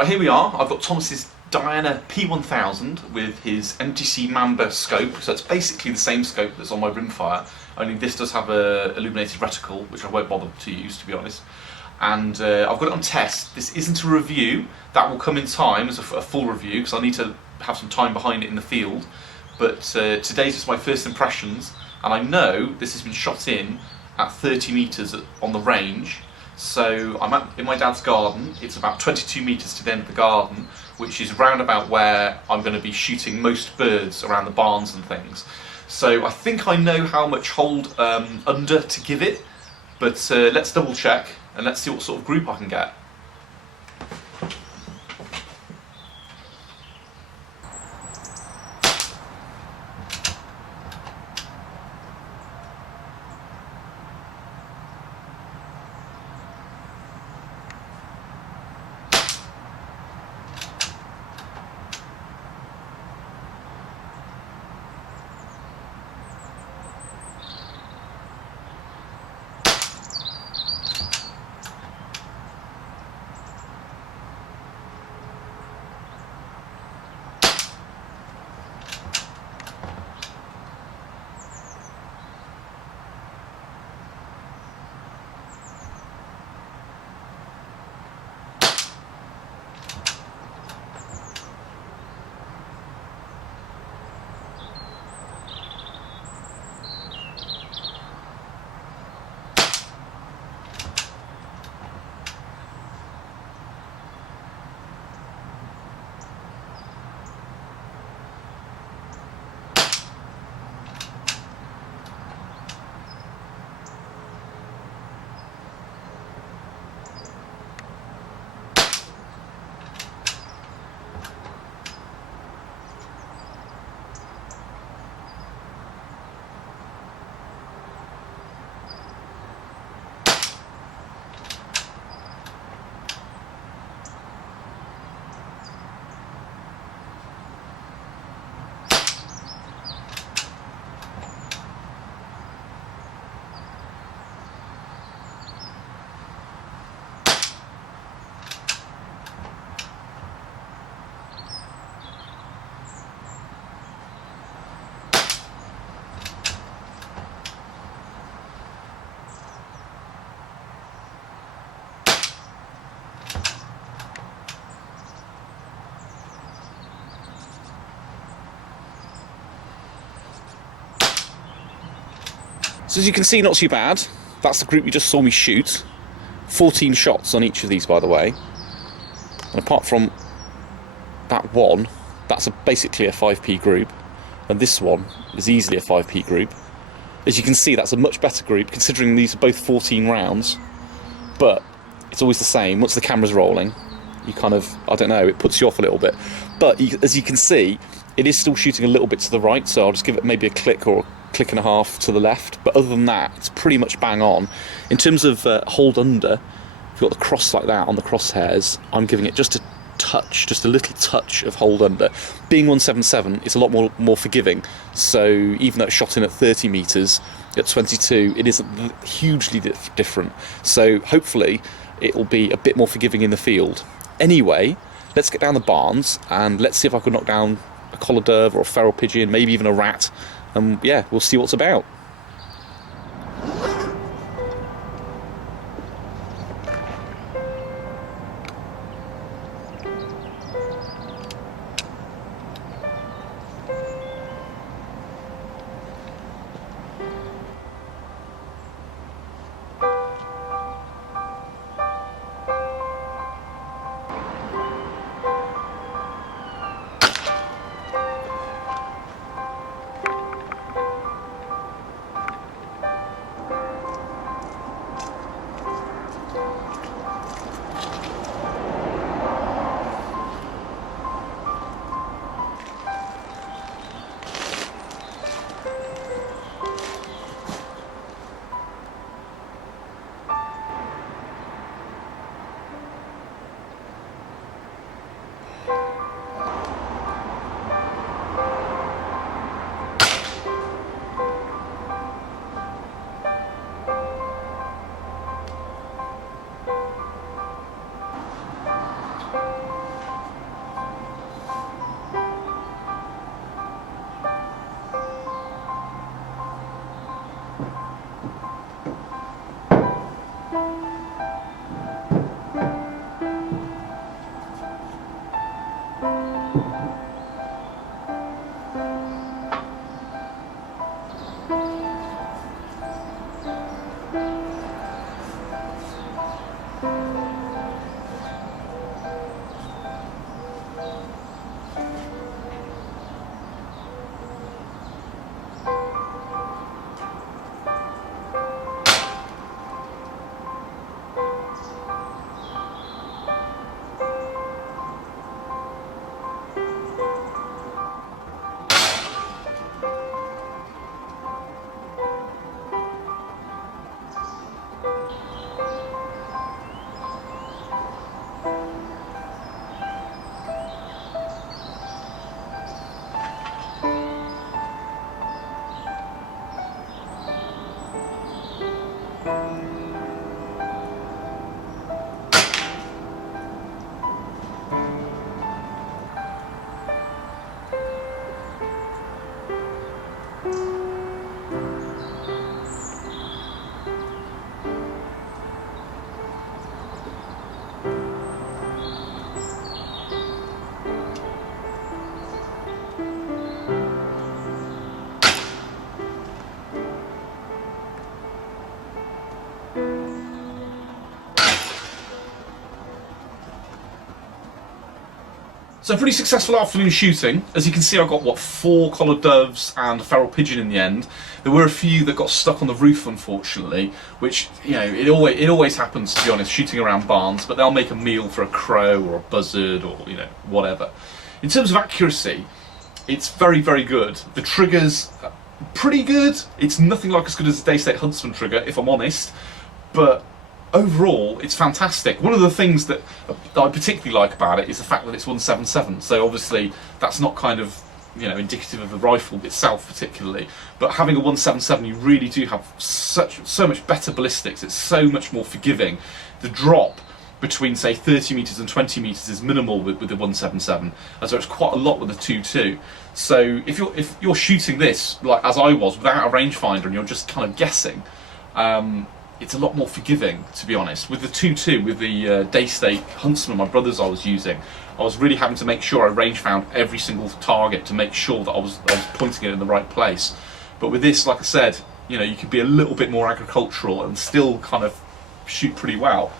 Right, here we are. I've got Thomas's Diana P1000 with his NTC Mamba scope. So it's basically the same scope that's on my rimfire, only this does have a illuminated reticle, which I won't bother to use, to be honest. And I've got it on test. This isn't a review. That will come in time as a full review, because I need to have some time behind it in the field. But today's just my first impressions, and I know this has been shot in at 30 metres on the range. So I'm in my dad's garden. It's about 22 metres to the end of the garden, which is round about where I'm going to be shooting most birds around the barns and things. So I think I know how much hold under to give it, but let's double check and let's see what sort of group I can get. So as you can see, not too bad. That's the group you just saw me shoot. 14 shots on each of these, by the way. And apart from that one, that's basically a 5p group. And this one is easily a 5p group. As you can see, that's a much better group, considering these are both 14 rounds. But it's always the same. Once the camera's rolling, you kind of, I don't know, it puts you off a little bit. But as you can see, it is still shooting a little bit to the right, so I'll just give it maybe a click or click and a half to the left, but other than that it's pretty much bang on. In terms of hold under, if you've got the cross like that on the crosshairs, I'm giving it just a touch, just a little touch of hold under. Being 177, it's a lot more forgiving, so even though it's shot in at 30 metres, at 22 it isn't hugely different, so hopefully it'll be a bit more forgiving in the field. Anyway, let's get down the barns and let's see if I can knock down a collar dove or a feral pigeon, maybe even a rat. And yeah, we'll see what's about. So pretty successful afternoon shooting. As you can see, I got, what, 4 collared doves and a feral pigeon in the end. There were a few that got stuck on the roof, unfortunately, which, you know, it always happens, to be honest, shooting around barns, but they'll make a meal for a crow or a buzzard or, you know, whatever. In terms of accuracy, it's very, very good. The trigger's pretty good. It's nothing like as good as a Daystate Huntsman trigger, if I'm honest, but overall, it's fantastic. One of the things that I particularly like about it is the fact that it's 177. So obviously, that's not kind of, you know, indicative of the rifle itself particularly. But having a 177, you really do have so much better ballistics. It's so much more forgiving. The drop between, say, 30 meters and 20 meters is minimal with the 177, as there's quite a lot with the 2.2. So if you're shooting this like as I was without a rangefinder and you're just kind of guessing. It's a lot more forgiving, to be honest. With the 2.2, with the Daystate Huntsman, my brother's I was using, I was really having to make sure I range found every single target to make sure that I was pointing it in the right place. But with this, like I said, you know, you can be a little bit more agricultural and still kind of shoot pretty well.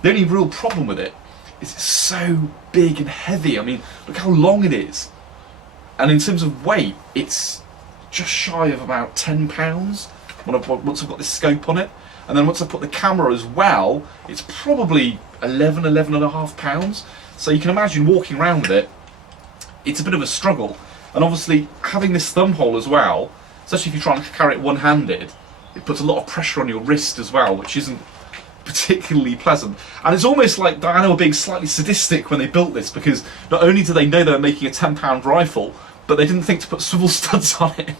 The only real problem with it is it's so big and heavy. I mean, look how long it is. And in terms of weight, it's just shy of about 10 pounds once I've got this scope on it. And then once I put the camera as well, it's probably 11 and a half pounds. So you can imagine walking around with it, it's a bit of a struggle. And obviously having this thumb hole as well, especially if you're trying to carry it one-handed, it puts a lot of pressure on your wrist as well, which isn't particularly pleasant. And it's almost like Diana were being slightly sadistic when they built this, because not only do they know they were making a 10-pound rifle, but they didn't think to put swivel studs on it.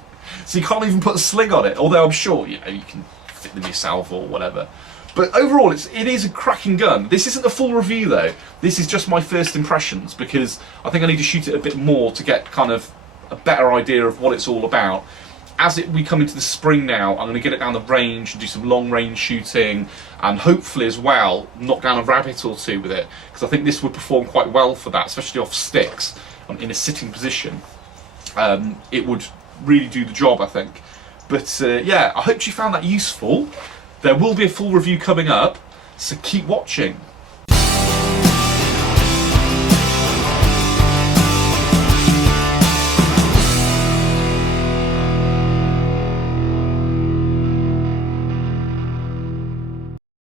So you can't even put a sling on it, although I'm sure, you know, you can fit them yourself or whatever. But overall, it is a cracking gun. This isn't a full review though. This is just my first impressions, because I think I need to shoot it a bit more to get kind of a better idea of what it's all about. As we come into the spring now, I'm going to get it down the range and do some long range shooting, and hopefully as well knock down a rabbit or two with it, because I think this would perform quite well for that, especially off sticks in a sitting position. It would really do the job, I think. But yeah, I hope you found that useful. There will be a full review coming up, so keep watching.